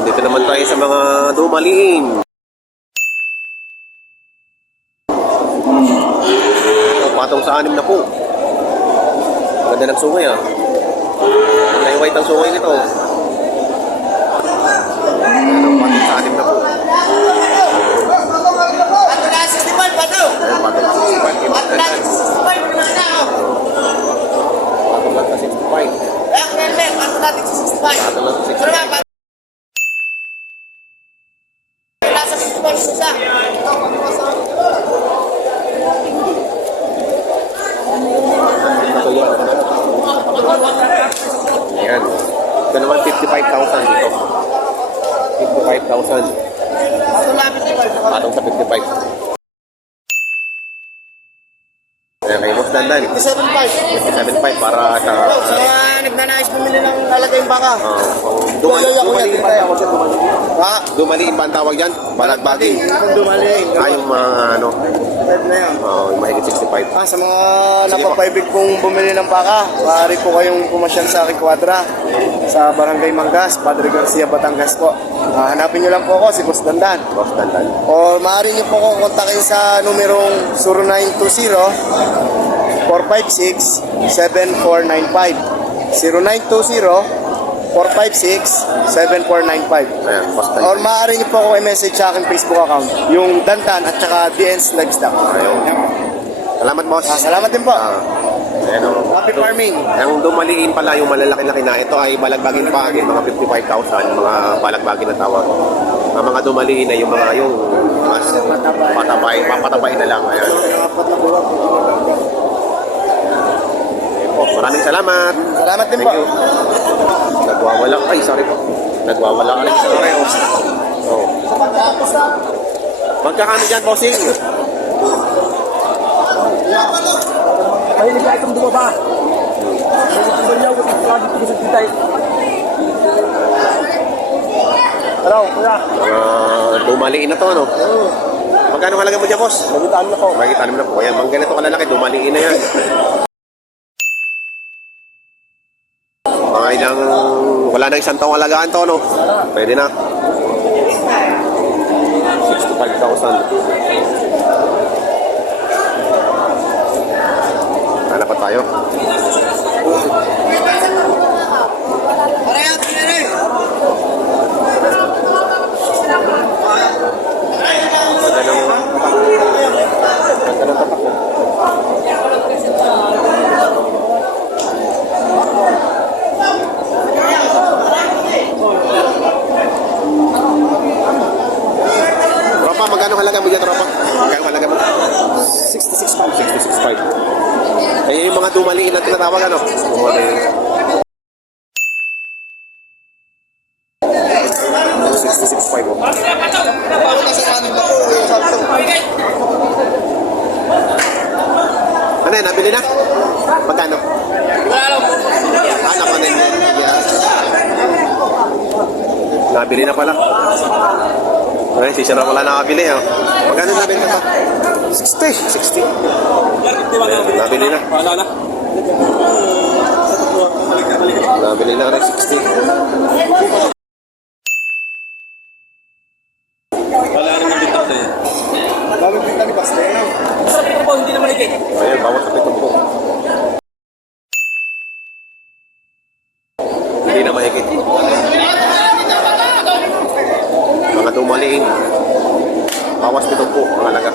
Nandito naman tayo sa mga dumaliin. Patong sa 6 na po. Maganda ng sungay ah. May white ang sungay nito. Patong sa 6 na po. Patong sa 65. Patong lang sa 65. Patong lang sa 65. Ayan. Ito naman 55,000 dito. 55,000. Patong sa 55. Ayan, kay Boss Dandan. 57,500 para sa... nagnanais bumili ng alagay yung baka. Dumaliin pa tawag yan. Dumaliin pa ang tawag yan. Balagbagin. Dumaliin. Yung mga ano. Na yan. Yung mahigit 65. Sa mga napapaibig kong bumili ng baka, maaari po kayong pumasyal sa aking kwadra sa Barangay Mangas, Padre Garcia, Batangas po. Hanapin nyo lang po ako, si Boss Dandan. Boss Dandan. O maaari nyo po ako kontakin sa numerong 0920-456-7495. 0920-456-7495. Ayan, Boss Dandan. Or maaari nyo po ako i-message sa aking Facebook account, yung Dandan at saka DN's Livestock. Ayun. Salamat, Boss. Salamat din po. Ayan, Happy farming. Ang dumaliin pala yung malalaki-laki na ito ay balagbagin pa, mga 55,000, mga balagbagin na tawag. Ang mga dumaliin na yung mga mas papatabay na lang. Ayan. Maraming salamat. Salamat din Thank po. you. Nagwawala. Ay, sorry po. Nagwawala ka rin sa Toreo. So, magkakano dyan, bossing? Mahilig ka itong dumaba. Hello, kuya. Dumaliin na to, ano? Magkano halaga mo dyan, boss? Magitaan na po. Magitaan mo na po. Ayan, mga ganito kalalaki, dumaliin na yan. Mga ilang, wala na isang taong alagaan to, no? Pwede na. 65,000. Hanap pa tayo. Tropa, magkano halaga mo dyan, tropa? Magkano halaga mo? 66 66.5. Kaya yung mga dumaliin na tinatawag, ano? Dumaliin. 66.5 oh. Ano yan, nabili na? Magkano? Anak ko na yun. Nabili na pala. Ay, si Sarah wala nakabili. Oh. Magkano nabili na? 60. 60. Nabili na. Nabili na rin 60. Bawal din kami basta yan. Hindi naman ikit. Ayan, bawat sa 70. Hindi na mahigit. Mga dumaliin. Bawas 70 ang halaga.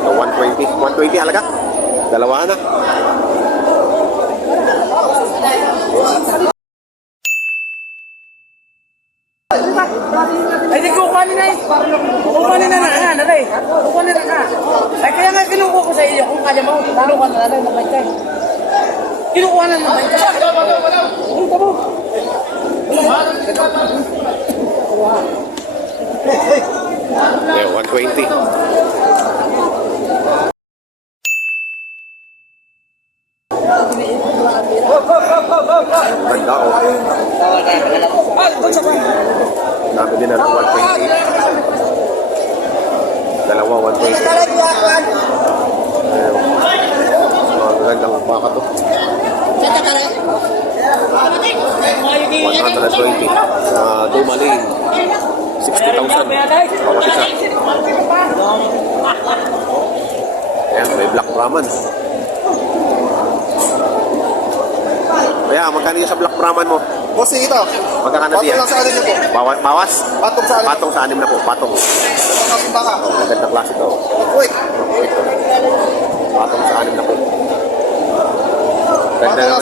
So, 120. 120 halaga? Dalawa na. Ay, di ko kukuhanin na eh. Kukuhanin na na, nanay. Kukuhanin na na. Ay, kaya nga kinukuha ko sa iyo. Kung kaya mo, kinukuha na nanay ng bantay. Kinukuha na ng bantay. Ito mo. Yeah, 120. Ganda oh. Dami din na 120. Dalawa 120. baka to. 120. Dumalin. 60,000. Bawat isa. Ayan, may Black Brahman. Kaya, magkano yung sa Black Brahman mo? Bossing ito. Magkano Patong siya? lang sa anin niyo po. Bawas? Patong sa anin. Patong sa 6 na po. Patong. Patong baka. Magandang klase to. Uy. Patong sa 6 na po. Ganda na.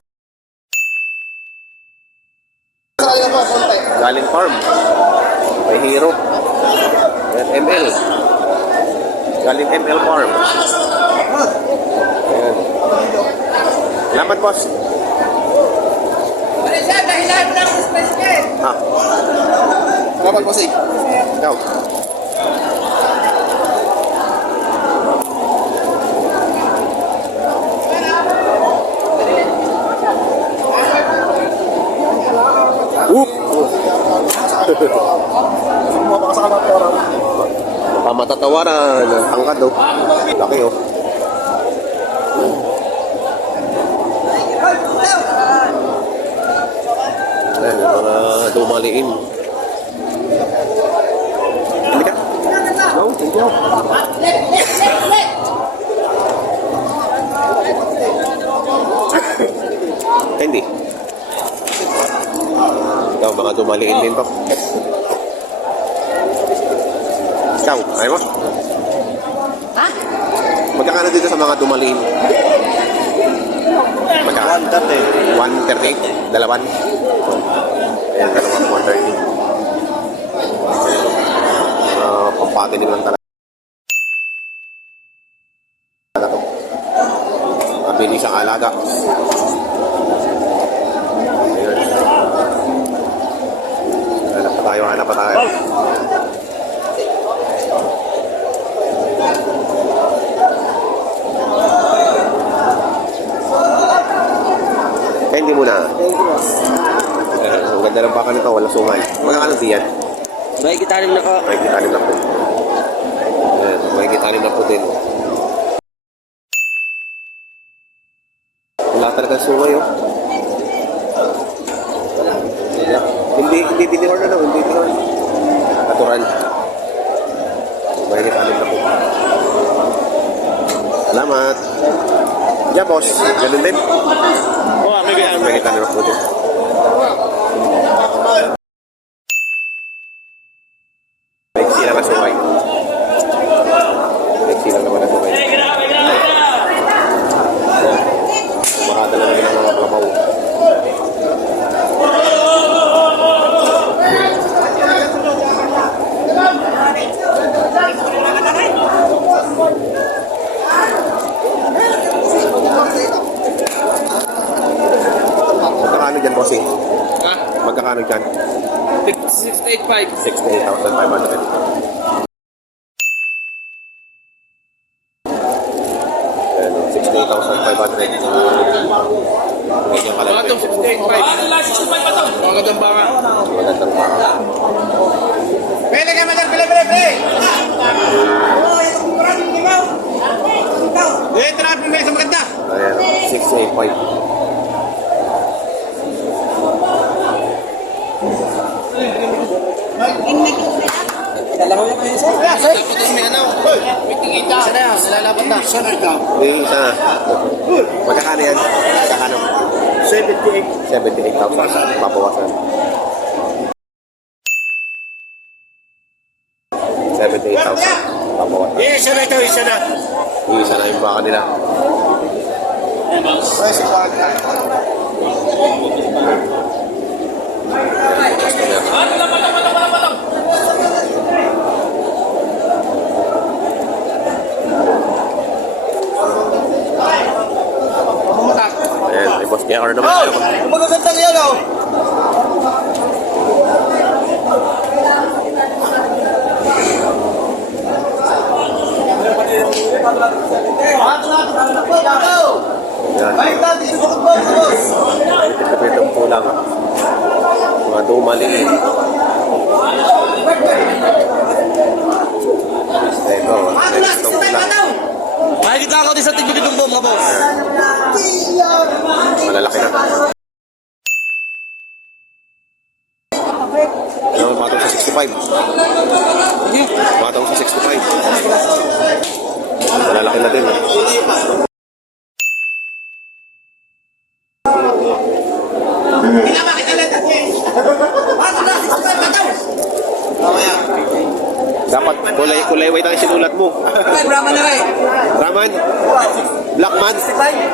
Sa anin po, konti. Galing farm. May hero. Ayan, ML. Galing ML farm. Ayan. Salamat, boss. Ah, Dapat bossing. ikaw. Whoop! Baka sa kanang pera. Baka matatawaran. Ang tangkad, oh. Laki, oh. Ayan, yung mga dumaliin. Hindi ka? No, thank you. Hindi. Ikaw, mga dumaliin din to. Ikaw, ayaw mo? Ha? Magkakano dito sa mga dumaliin? Magkakano? 138. Dalawan. Ayan, dalawang 130. Pampatinig lang talaga. Ito. Mabilis ang alaga. Ayan. Hanap pa tayo, hanap pa tayo. Hindi muna. Ang ganda ng baka nito, walang sungay. Magkakano diyan? May gitarin na ko. May gitanim na po. Ayan, may gitanim na po din. Wala talagang sungay, oh. Hindi dinihor na, no? Hindi dinihor. Natural. May gitanim na po. Salamat. Yeah, boss. Ganun din. May gitanim na po din. Meksi lang ang sungay. Meksi lang naman ang sungay. Marada lang naman ang mga kamaw. Magkakano dyan, bossing? Ha? Magkakano dyan? 685. 68,500. Ayan, 68,500. Medyo kalaki. Baka itong 685. Magandang baka. Magandang baka. Pwede ka madang pila. Ito na pila sa maganda. Ayan, 685. Dalawa yung kayo sir. Ito may ano. May tingita. Isa na, nilalapat na. Yung isa na. Magkakano yan? Magkakano? 78,000. Papawasan. 78,000. Papawasan. Isa na ito, isa na. Yung isa na yung baka nila. Ayan, may boss KR naman tayo. Magagandang yan, oh. Ayan. Ito po lang. Mga dumaliin. Ito. Ito lang. Ay, naglakaw din sa tigpitong bomba, boss. Malalaki na. Ano, patong sa 65. Patong sa 65. Malalaki na din. Dapat kulay white ang sinulat mo. Ay, Brahman na rin. Raman? Black man?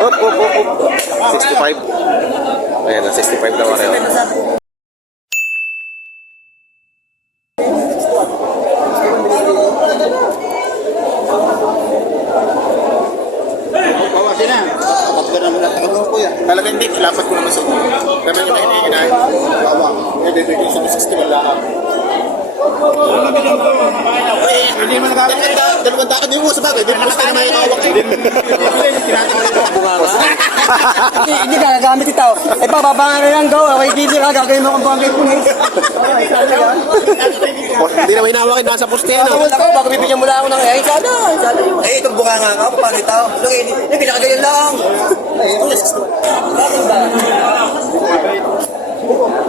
Op. 65. Ayan na, 65 daw pareho. Bawasin na. Talaga hindi, lapat ko naman sa inyo. Kami yung nahinigin na, bawa. Hindi, bigyan sa 60 wala ka. Hindi mo nagkakita. Dalawang daan din mo sa bagay. Hindi mo gusto na may kawak. Hindi ka gagamit ito. Eh, pababangan na lang daw. Okay, hindi ka gagawin mo kung bangay punis. Hindi naman hinawakin, nasa poste yan. Ako, bago bibigyan mo lang ako ng sana yun. Eh, itong bunga nga ka, paano ito? Hindi, pinakagayan lang.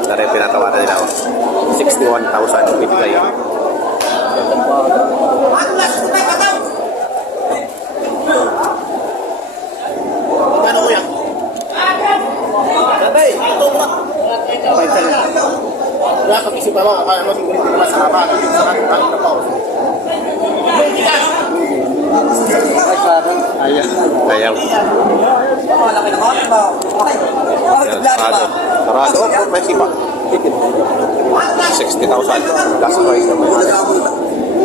Dari pinatawaran nila ako. 61,000 bibigay. Ano kuya? Sabay, ito mo. Wala kang isip ako, kaya mo siguro hindi naman sa haba. Sa akin na pa. Ayaw. Malaki na kami ba? Sarado. Sarado. Oh, may sipa. 60,000. Last price naman.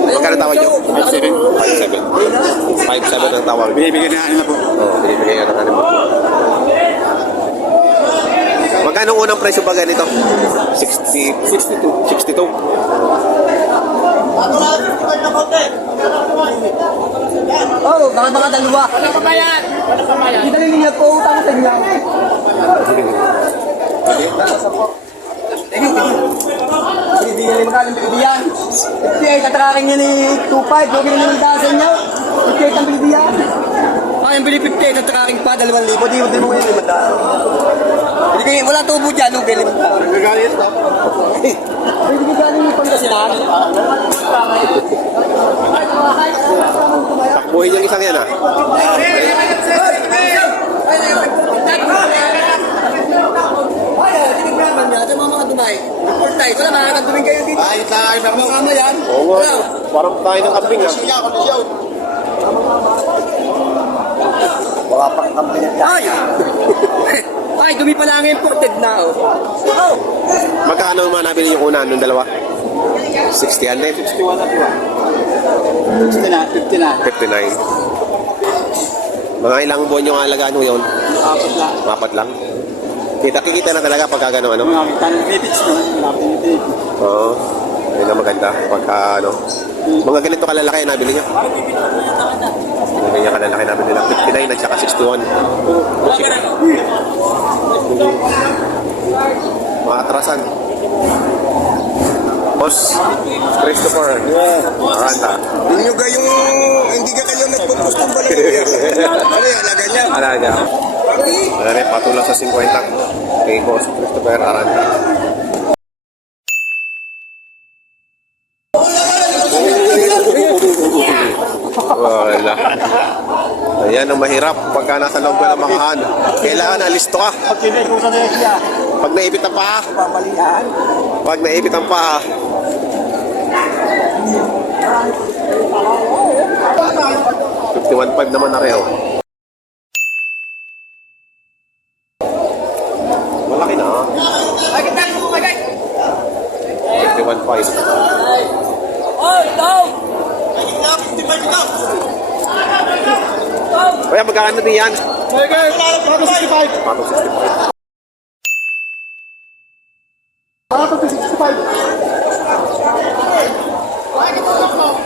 Magkano tawag nyo? 5,700. 5,700 ang tawag. Binibigyan na ano na po. Oo, binibigay ka ng ano mo. Magkano unang presyo ba ganito? 62. Oh, mga dalawa. Ano pa ba yan? Hindi dali niya po utang sa inyo. Hindi nila magalang bibigyan. FPA, tatraking niya ni 2.5. Huwag nila ng dasan niya. FPA ang bibigyan. Ay, yung bili 50, tatraking pa, 2,000. Di mo yun 500. Hindi kayo, wala tubo dyan, nung bili 500. Nagagalit ito. Hindi ko galing yung Pangasinan. Takbuhin yung isang yan ah. Mga Dubai. Portay, wala makakaduming kayo dito. Ay, tayo na mo. Ano yan? Oo nga. Parang tayo ng kambing ah. Siya, kondisyon. Baka pang company. Ay! Ay, dumi pa lang imported na, oh. Oh! Magkano naman nabili yung una nung dalawa? 60 yan din. 61 na po. 60 na, 50 na. 59. Mga ilang buwan yung alagaan mo yun? Apat na. Apat lang. Kikita na talaga pagka gano'n ano? Mga kita ng nipits no? Mga nipits. Oo. Yun ang maganda. Pagka ano. Mga ganito kalalaki nabili niya. Mga ganyan kalalaki nabili nila. 59 at saka 61. Mga atrasan. Boss, Christopher. Aranda. Hindi ka kayo nagpupost ng balay. Ano yung alaga niya? Alaga. Ano rin, patulang sa 50. Kay Boss Christopher Aranda. Wala. Ayan ang mahirap pagka nasa loob ka ng makahan. Kailangan alisto ka. Pagkinay ko sa siya. Pag naipit ang paa. Pamalihan. Pag naipit ang paa. $51.5 naman na reho. Malaki na ah. 51.5. Kaya magkano din yan? Pato 65. Patong 65. Pato 65.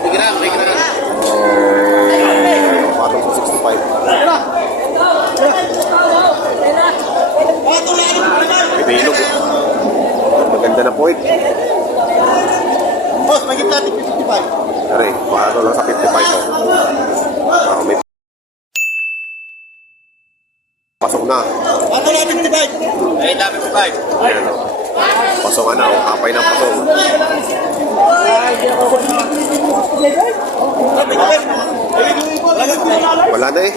Tignan. Patong 65. Bibilog. Maganda na po eh. Boss, may natin 55. Aray, paano lang sa 55 oh. May pasok na. Ato na 55. Ay, 55. Ayan o. Pasok na o. Kapay ng pasok. Wala na eh.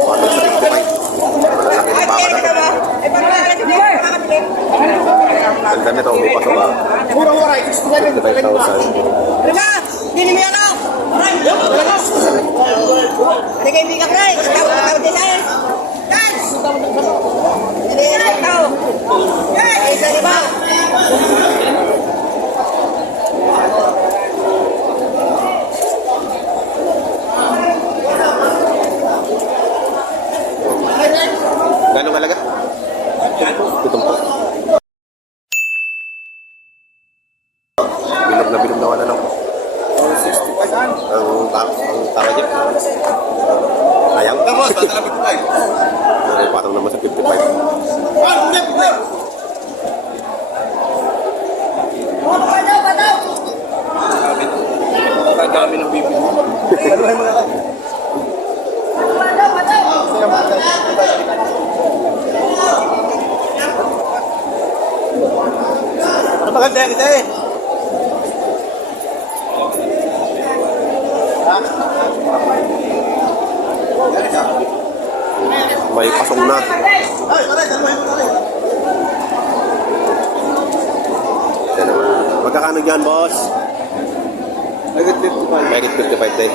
Paano sa 55? Malalaki ng baka na. Ganda nito. May pasok ba? 55,000. Hindi mo yan ako. Hindi kayo bigak na eh. Tawag din tayo. Guys! Hindi yan tao. Guys! Isa ba? Gano'ng halaga? 70. Bilog na wala lang. Ang tawag niya. Sayang. Ay, parang naman sa 55. Dami ng bibig. Ano maganda yan kita eh? May pasok na. Yan o. Magkakano dyan, boss? Agad 55. Mahigit 55 din.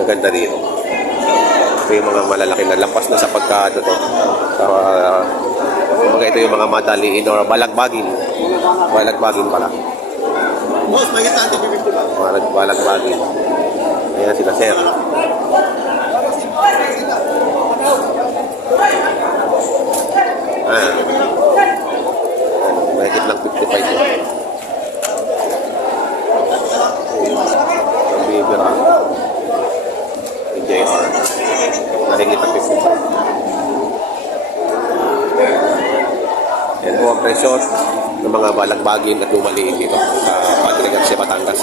Maganda dito. Ito yung mga malalaki na lampas na sa pagkado to. Kumbaga ito yung mga madaliin or balagbagin. Balagbagin pala. Boss, may kita 55. Balagbagin. Ayan sila, sir. Ah. Mahigit lang 55 yun. Ang bibira. Yung JR. Mahigit lang 55. Yan po ang presyo ng mga balagbagin at lumaliin dito sa Padre Garcia, Batangas.